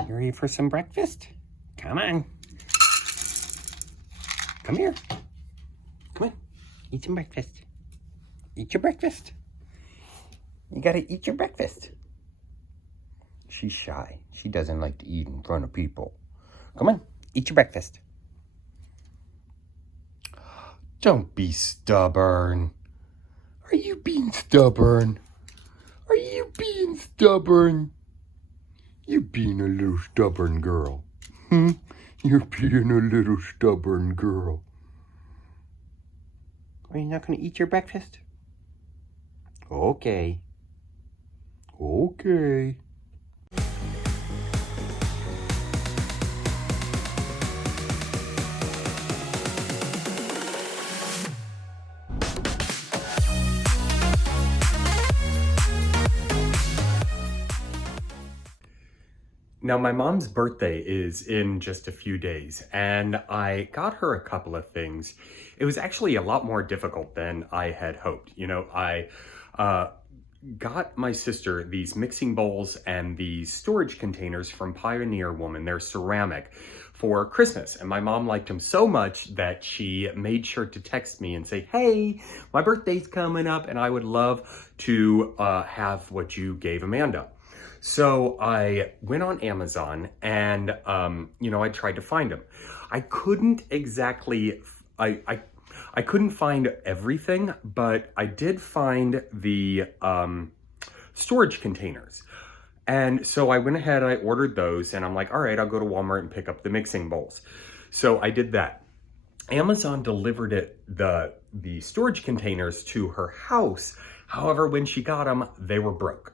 You ready for some breakfast? Come on. Come here. Come on. Eat some breakfast. Eat your breakfast. You gotta eat your breakfast. She's shy. She doesn't like to eat in front of people. Come on. Eat your breakfast. Don't be stubborn. Are you being stubborn? Are you being stubborn? You're being a little stubborn girl. You're being a little stubborn girl. Are you not going to eat your breakfast? Okay. Okay. Now, my mom's birthday is in just a few days, and I got her a couple of things. It was actually a lot more difficult than I had hoped. You know, I got my sister these mixing bowls and these storage containers from Pioneer Woman. They're ceramic, for Christmas. And my mom liked them so much that she made sure to text me and say, hey, my birthday's coming up, and I would love to have what you gave Amanda. So I went on Amazon and, you know, I tried to find them. I couldn't exactly, I couldn't find everything, but I did find the storage containers. And so I went ahead, I ordered those, and I'm like, all right, I'll go to Walmart and pick up the mixing bowls. So I did that. Amazon delivered the storage containers to her house. However, when she got them, they were broke.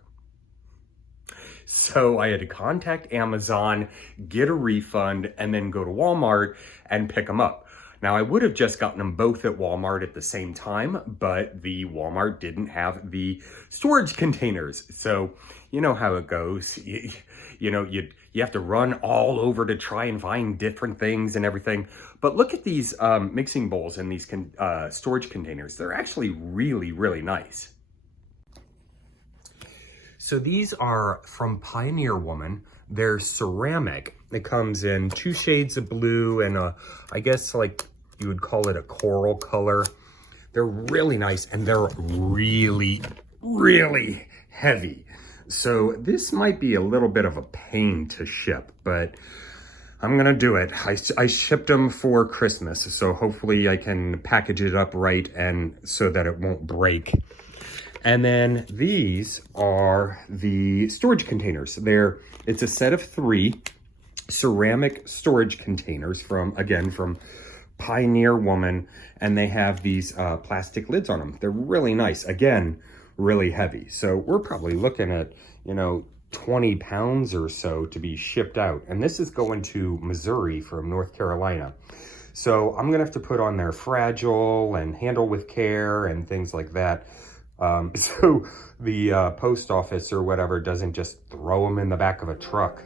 So I had to contact Amazon, get a refund, and then go to Walmart and pick them up. Now, I would have just gotten them both at Walmart at the same time, but the Walmart didn't have the storage containers. So you know how it goes. You know, you have to run all over to try and find different things and everything. But look at these mixing bowls and these storage containers. They're actually really, really nice. So these are from Pioneer Woman. They're ceramic. It comes in 2 shades of blue and I guess like you would call it a coral color. They're really nice and they're really, really heavy. So this might be a little bit of a pain to ship, but I'm gonna do it. I shipped them for Christmas, so hopefully I can package it up right and so that it won't break. And then these are the storage containers. It's a set of 3 ceramic storage containers from Pioneer Woman, and they have these plastic lids on them. They're really nice. Again, really heavy. So we're probably looking at, you know, 20 pounds or so to be shipped out. And this is going to Missouri from North Carolina. So I'm gonna have to put on there fragile and handle with care and things like that. So the post office or whatever doesn't just throw them in the back of a truck.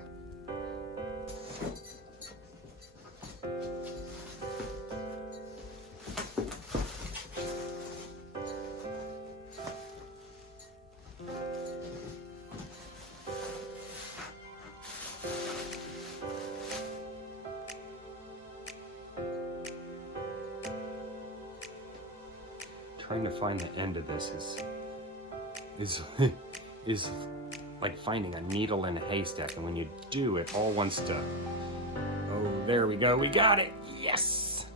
Trying to find the end of this is like finding a needle in a haystack, and when you do, it all wants to. Oh, there we go. We got it. Yes.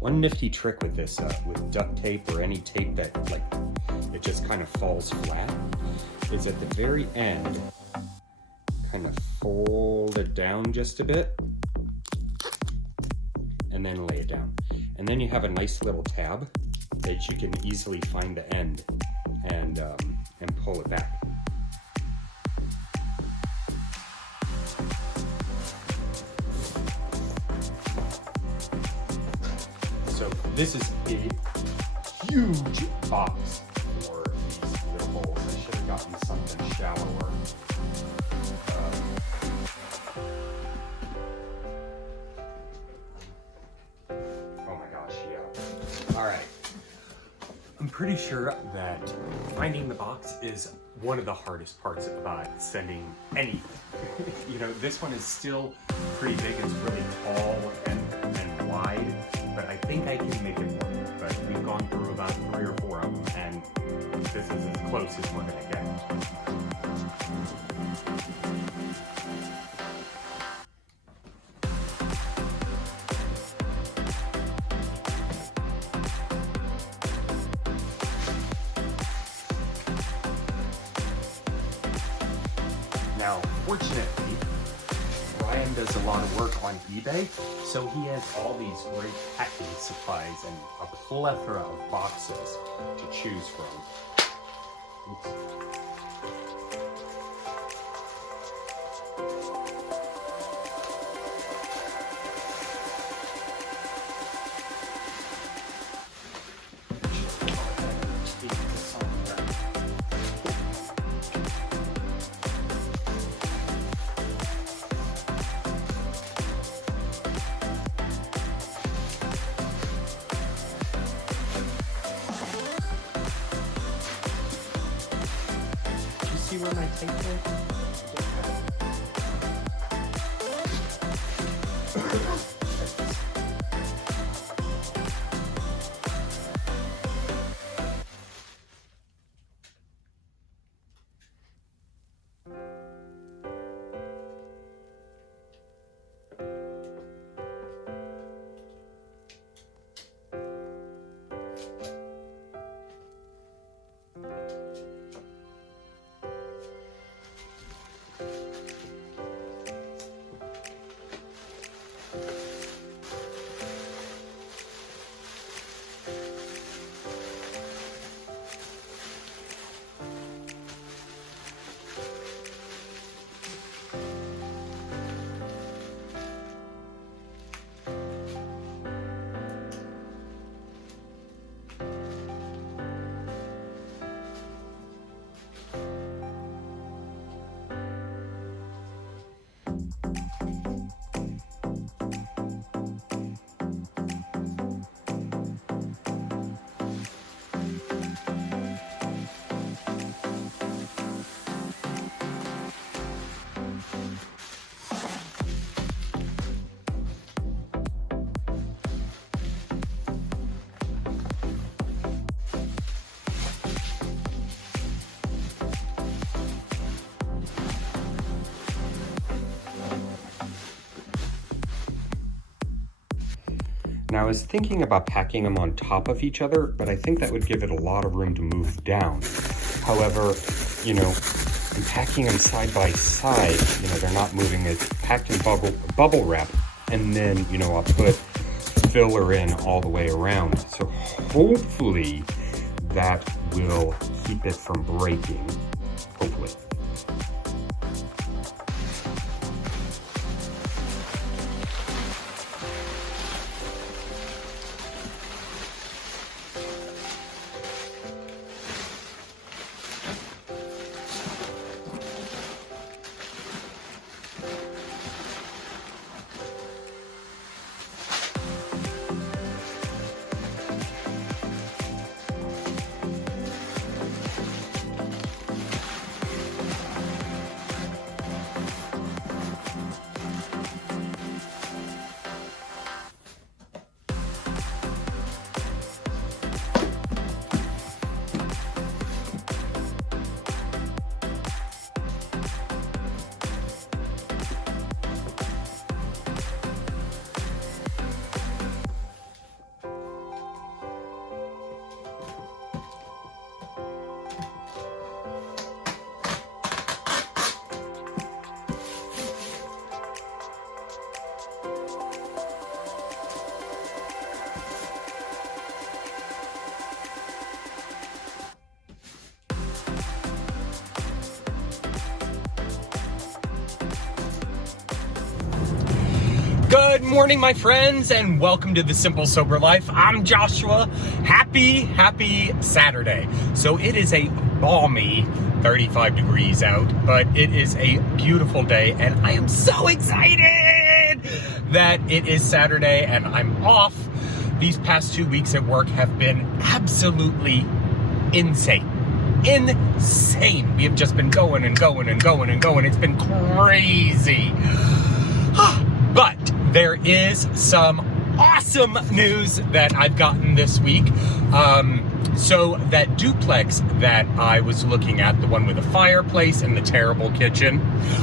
One nifty trick with this, with duct tape or any tape that like it just kind of falls flat, is at the very end, kind of fold it down just a bit, and then lay it down. And then you have a nice little tab that you can easily find the end and pull it back. So this is a huge box for these little holes. I should have gotten something shallower. Oh my gosh, yeah. All right. I'm pretty sure that finding the box is one of the hardest parts about sending anything. You know, this one is still pretty big. It's really tall and wide, but I think I can make it work. But we've gone through about 3 or 4 of them, and this is as close as we're gonna get. Now, fortunately, Ryan does a lot of work on eBay, so he has all these great packing supplies and a plethora of boxes to choose from. Oops. See where my tape is? Now I was thinking about packing them on top of each other, but I think that would give it a lot of room to move down. However, you know, in packing them side by side, you know, they're not moving. It's packed in bubble wrap, and then, you know, I'll put filler in all the way around. So hopefully that will keep it from breaking, hopefully. Good morning, my friends, and welcome to the Simple Sober Life. I'm Joshua. Happy Saturday. So it is a balmy 35 degrees out, but it is a beautiful day, and I am so excited that it is Saturday and I'm off. These past 2 weeks at work have been absolutely insane. We have just been going and going. It's been crazy. But there is some awesome news that I've gotten this week. So that duplex that I was looking at, the one with the fireplace and the terrible kitchen,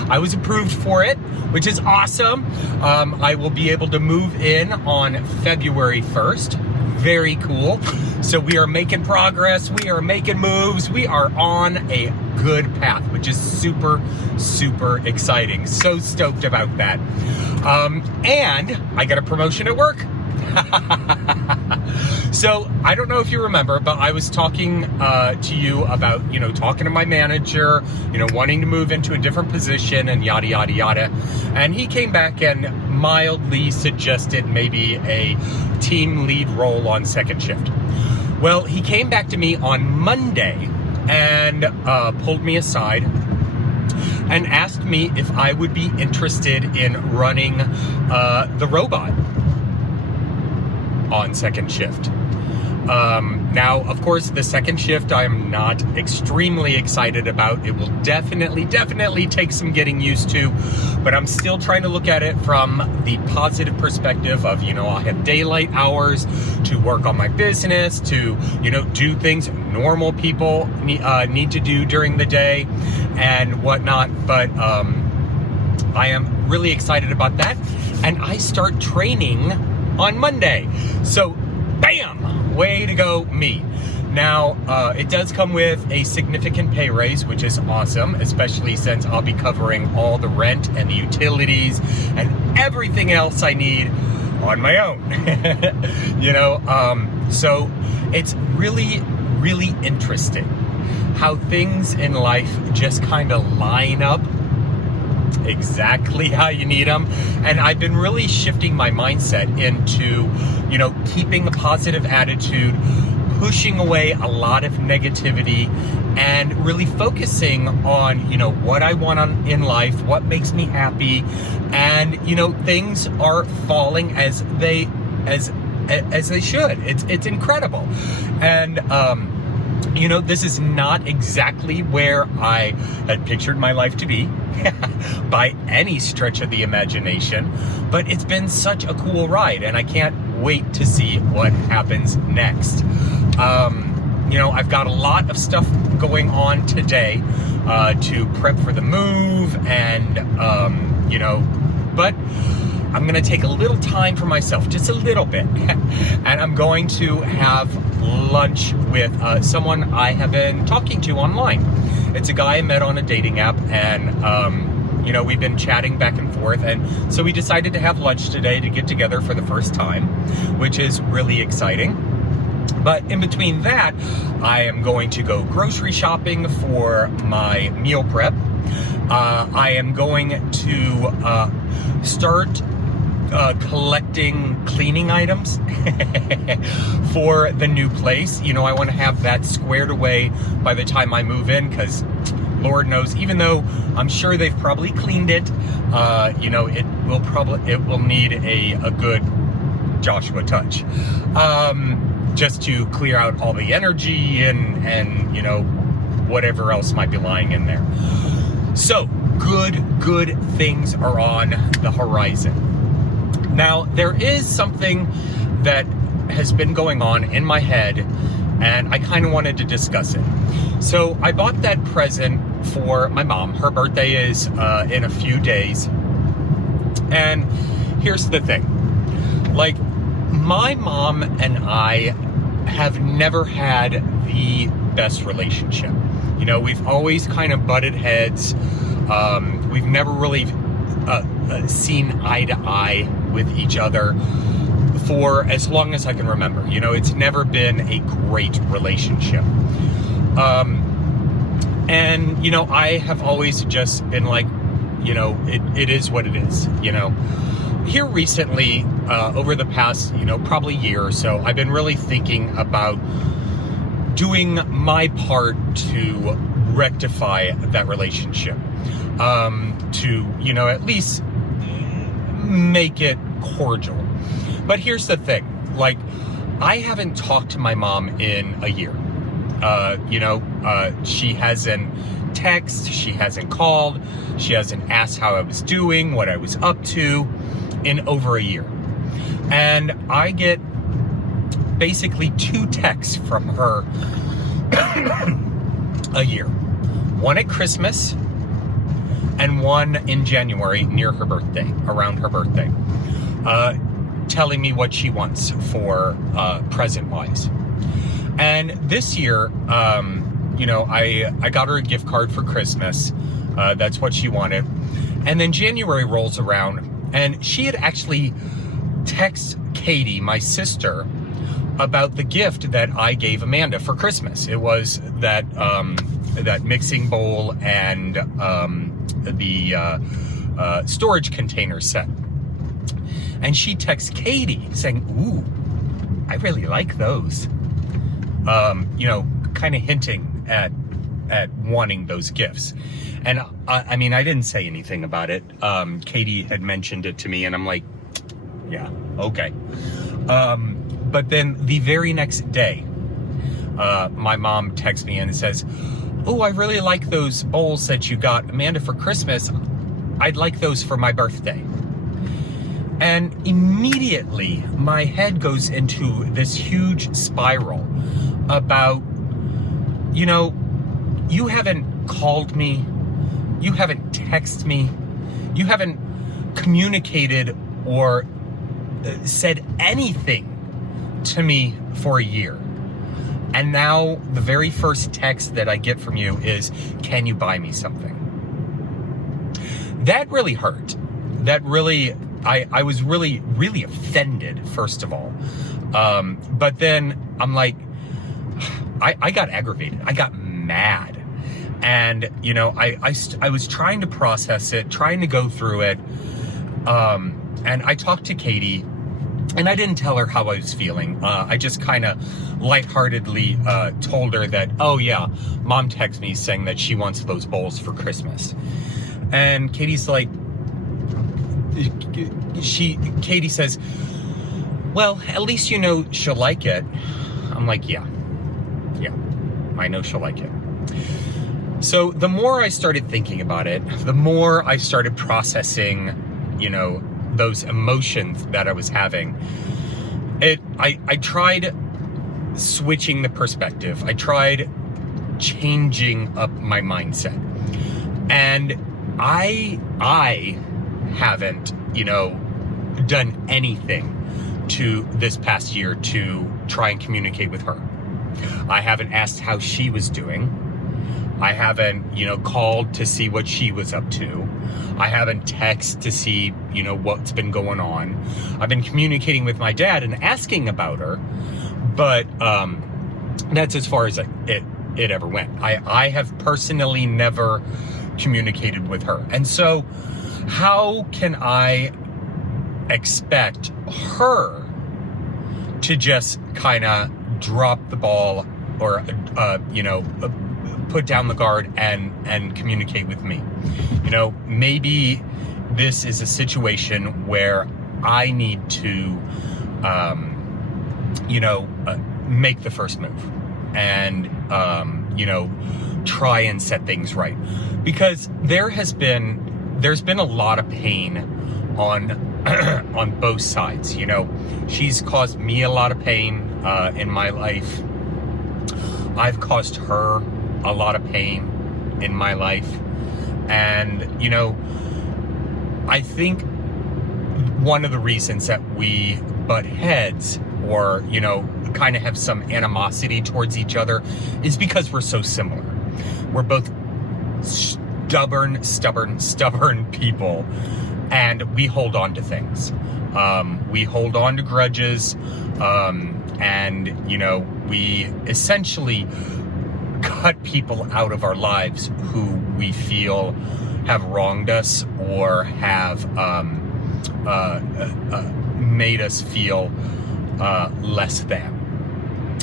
I was approved for it, which is awesome. I will be able to move in on February 1st. Very cool. So we are making progress. We are making moves. We are on a good path, which is super exciting. So stoked about that. And I got a promotion at work. So I don't know if you remember, but I was talking to you about, talking to my manager, wanting to move into a different position and yada, yada, yada. And he came back and mildly suggested maybe a team lead role on second shift. Well, he came back to me on Monday and pulled me aside and asked me if I would be interested in running the robot on second shift. Now, of course, the second shift I am not extremely excited about. It will definitely take some getting used to, but I'm still trying to look at it from the positive perspective of, I have daylight hours to work on my business, to, do things normal people need to do during the day and whatnot. But I am really excited about that. And I start training on Monday. So, bam! Way to go, me. Now, it does come with a significant pay raise, which is awesome, especially since I'll be covering all the rent and the utilities and everything else I need on my own. So it's really interesting how things in life just kind of line up exactly how you need them. And I've been really shifting my mindset into, keeping a positive attitude, pushing away a lot of negativity, and really focusing on, what I want in life, what makes me happy. And, things are falling as they should. It's incredible. And, this is not exactly where I had pictured my life to be by any stretch of the imagination, but it's been such a cool ride, and I can't wait to see what happens next. I've got a lot of stuff going on today to prep for the move, and, but I'm going to take a little time for myself, just a little bit, and I'm going to have lunch with someone I have been talking to online. It's a guy I met on a dating app, and, we've been chatting back and forth, and so we decided to have lunch today to get together for the first time, which is really exciting. But in between that, I am going to go grocery shopping for my meal prep. I am going to start collecting cleaning items for the new place. I want to have that squared away by the time I move in, because Lord knows, even though I'm sure they've probably cleaned it, it will need a good Joshua touch, just to clear out all the energy and whatever else might be lying in there. So good things are on the horizon. Now, there is something that has been going on in my head, and I kind of wanted to discuss it. So I bought that present for my mom. Her birthday is in a few days. And here's the thing. Like, my mom and I have never had the best relationship. We've always kind of butted heads. We've never really seen eye to eye with each other for as long as I can remember. It's never been a great relationship. I have always just been like, it is what it is, here recently, over the past, probably year or so, I've been really thinking about doing my part to rectify that relationship, to, at least make it cordial. But here's the thing, like, I haven't talked to my mom in a year. She hasn't texted, she hasn't called, she hasn't asked how I was doing, what I was up to in over a year. And I get basically 2 texts from her a year. One at Christmas and one in January near her birthday, around her birthday, telling me what she wants for present-wise. And this year, I got her a gift card for Christmas. That's what she wanted. And then January rolls around, and she had actually texted Katie, my sister, about the gift that I gave Amanda for Christmas. It was that mixing bowl and the storage container set. And she texts Katie saying, "Ooh, I really like those." Kind of hinting at wanting those gifts. And I didn't say anything about it. Katie had mentioned it to me, and I'm like, yeah, okay. But then the very next day, my mom texts me and says, "Oh, I really like those bowls that you got Amanda for Christmas. I'd like those for my birthday." And immediately my head goes into this huge spiral about, you haven't called me, you haven't texted me, you haven't communicated or said anything to me for a year. And now the very first text that I get from you is, "Can you buy me something?" That really hurt. That really, I was really, really offended, first of all. But then I'm like, I got aggravated. I got mad. And, I was trying to process it, trying to go through it. And I talked to Katie, and I didn't tell her how I was feeling. I just kind of lightheartedly told her that, "Oh yeah, Mom texted me saying that she wants those bowls for Christmas." And Katie's like, Katie says, "Well, at least she'll like it." I'm like, yeah, I know she'll like it. So the more I started thinking about it, the more I started processing, those emotions that I was having. I tried switching the perspective. I tried changing up my mindset. And I haven't, done anything to this past year to try and communicate with her. I haven't asked how she was doing. I haven't, called to see what she was up to. I haven't texted to see, what's been going on. I've been communicating with my dad and asking about her, but that's as far as it ever went. I have personally never communicated with her. And so how can I expect her to just kind of drop the ball or, put down the guard and communicate with me? Maybe this is a situation where I need to, make the first move and, try and set things right. Because there's been a lot of pain on both sides. She's caused me a lot of pain in my life. I've caused her a lot of pain in my life. And, I think one of the reasons that we butt heads or, kind of have some animosity towards each other is because we're so similar. We're both stubborn people, and we hold on to things. We hold on to grudges, and, we essentially cut people out of our lives who we feel have wronged us or have, made us feel less than.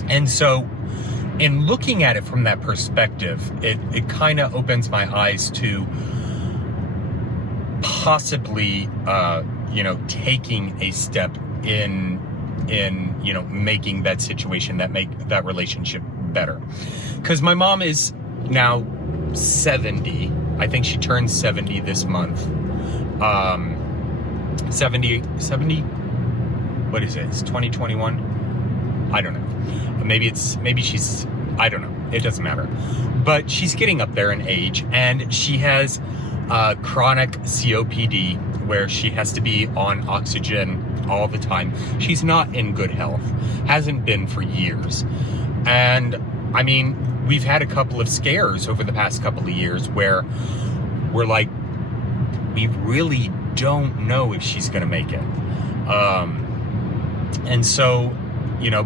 And so in looking at it from that perspective, it kind of opens my eyes to possibly, taking a step in making that situation, that relationship better. Because my mom is now 70. I think she turns 70 this month. 70, what is it? It's 2021? I don't know. Maybe she's, I don't know. It doesn't matter. But she's getting up there in age, and she has chronic COPD, where she has to be on oxygen all the time. She's not in good health. Hasn't been for years. And I mean, we've had a couple of scares over the past couple of years where we're like, we really don't know if she's going to make it. And so,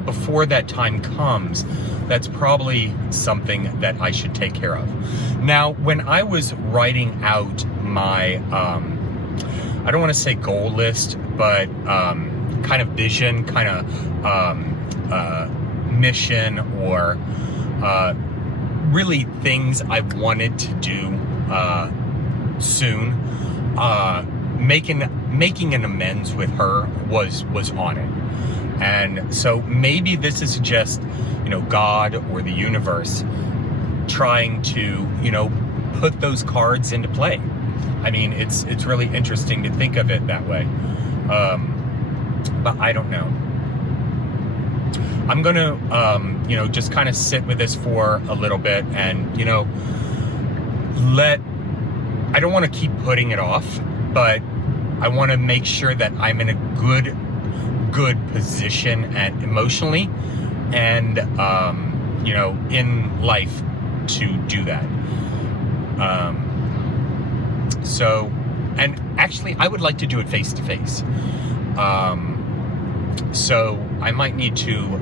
before that time comes, that's probably something that I should take care of. Now, when I was writing out my, I don't want to say goal list, but kind of vision, kind of mission, or really things I wanted to do soon, making an amends with her was on it. And so maybe this is just, God or the universe trying to, put those cards into play. I mean, it's really interesting to think of it that way. But I don't know. I'm gonna, just kind of sit with this for a little bit and, I don't want to keep putting it off, but I want to make sure that I'm in a good position and emotionally and, in life to do that. So, and actually I would like to do it face to face. So I might need to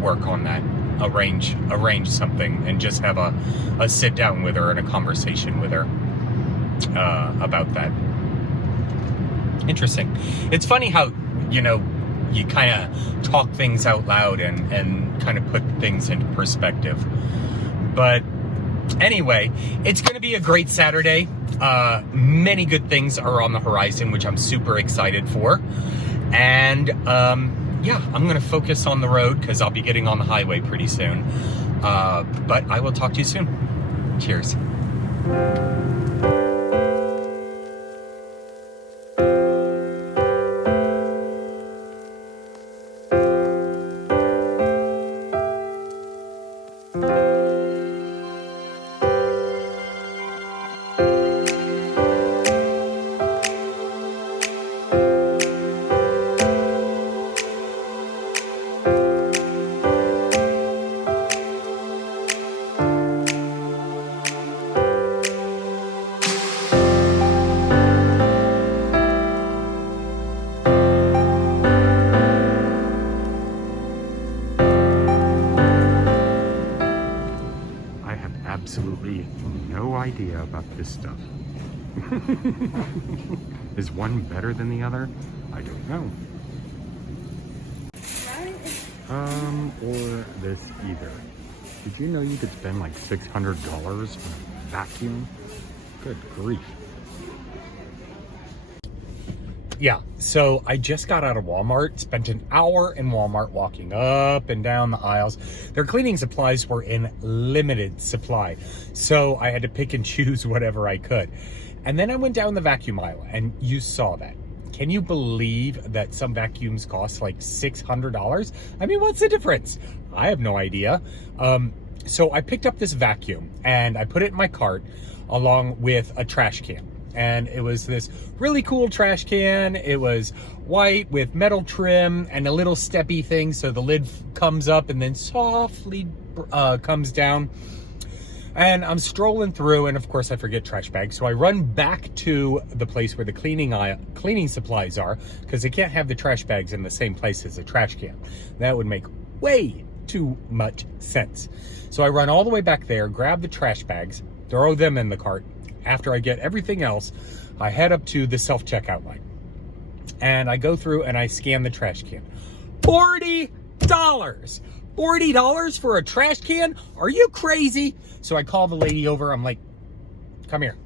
work on that, arrange something and just have a sit down with her and a conversation with her, about that. Interesting. It's funny how, you kind of talk things out loud and kind of put things into perspective. But anyway, it's going to be a great Saturday. Many good things are on the horizon, which I'm super excited for. And I'm going to focus on the road because I'll be getting on the highway pretty soon. But I will talk to you soon. Cheers. Absolutely no idea about this stuff. Is one better than the other? I don't know. Or this either. Did you know you could spend like $600 on a vacuum? Good grief. Yeah, so I just got out of Walmart, spent an hour in Walmart walking up and down the aisles. Their cleaning supplies were in limited supply, so I had to pick and choose whatever I could. And then I went down the vacuum aisle, and you saw that. Can you believe that some vacuums cost like $600? I mean, what's the difference? I have no idea. So I picked up this vacuum, and I put it in my cart along with a trash can. And it was this really cool trash can. It was white with metal trim and a little steppy thing, so the lid comes up and then softly comes down. And I'm strolling through, and of course I forget trash bags, so I run back to the place where the cleaning supplies are, because they can't have the trash bags in the same place as a trash can. That would make way too much sense. So I run all the way back there, grab the trash bags, throw them in the cart. After I get everything else, I head up to the self-checkout line. And I go through and I scan the trash can. $40! $40 for a trash can? Are you crazy? So I call the lady over. I'm like, come here.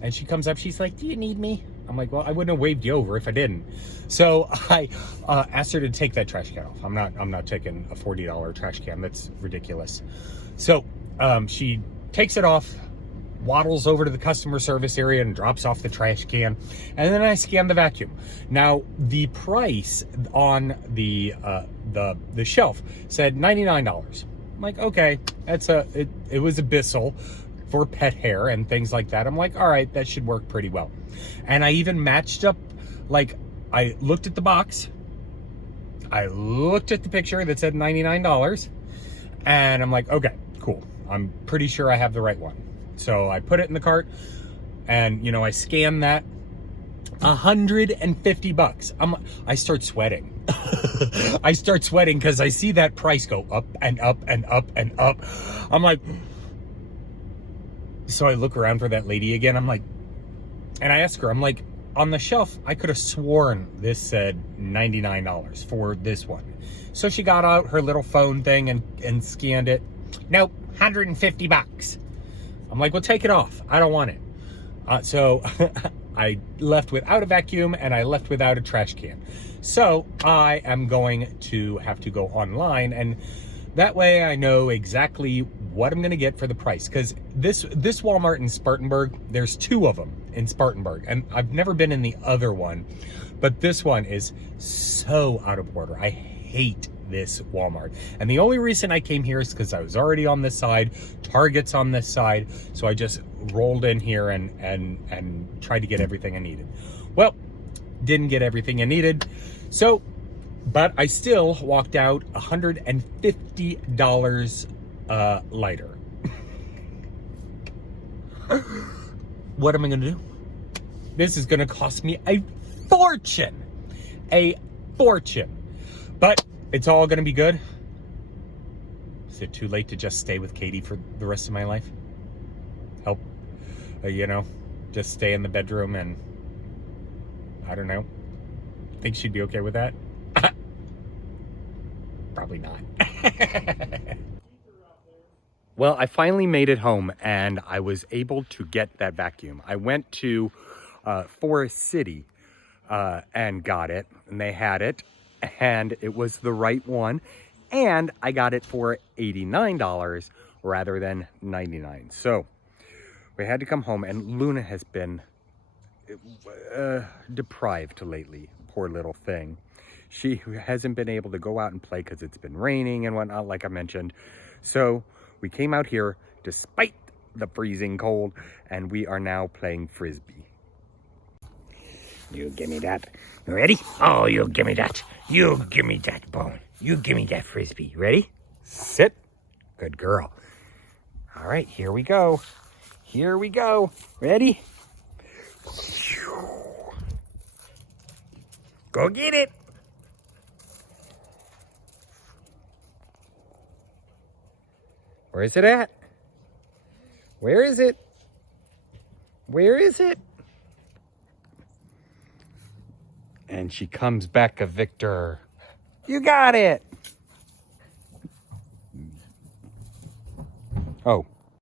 And she comes up. She's like, do you need me? I'm like, well, I wouldn't have waved you over if I didn't. So I asked her to take that trash can off. I'm not taking a $40 trash can. That's ridiculous. So she takes it off, waddles over to the customer service area and drops off the trash can. And then I scan the vacuum. Now, the price on the shelf said $99. I'm like, okay, it was a Bissell for pet hair and things like that. I'm like, all right, that should work pretty well. And I even matched up, like, I looked at the box, I looked at the picture that said $99, and I'm like, okay, cool. I'm pretty sure I have the right one. So I put it in the cart, and, you know, I scan that. $150. I start sweating. I start sweating because I see that price go up and up and up and up. I'm like, so I look around for that lady again. I'm like, and I ask her, I'm like, on the shelf, I could have sworn this said $99 for this one. So she got out her little phone thing and scanned it. Nope, $150. I'm like, well, take it off. I don't want it. So I left without a vacuum and I left without a trash can. So I am going to have to go online, and that way I know exactly what I'm going to get for the price. Because this Walmart in Spartanburg, there's two of them in Spartanburg, and I've never been in the other one, but this one is so out of order. I hate this Walmart. And the only reason I came here is because I was already on this side, Target's on this side, so I just rolled in here and tried to get everything I needed. Well, didn't get everything I needed, so, but I still walked out $150 lighter. What am I gonna do? This is gonna cost me a fortune. A fortune. But it's all gonna be good. Is it too late to just stay with Katie for the rest of my life? Help, you know, just stay in the bedroom and, I don't know. Think she'd be okay with that? Probably not. Well, I finally made it home and I was able to get that vacuum. I went to Forest City and got it, and they had it, and it was the right one, and I got it for $89 rather than $99. So we had to come home, and Luna has been deprived lately, poor little thing. She hasn't been able to go out and play because it's been raining and whatnot, like I mentioned. So we came out here despite the freezing cold, and we are now playing Frisbee. You give me that. You ready? Oh, you give me that. You give me that bone. You give me that Frisbee. Ready? Sit. Good girl. All right, here we go. Here we go. Ready? Go get it. Where is it at? Where is it? Where is it? And she comes back a victor. You got it. Oh,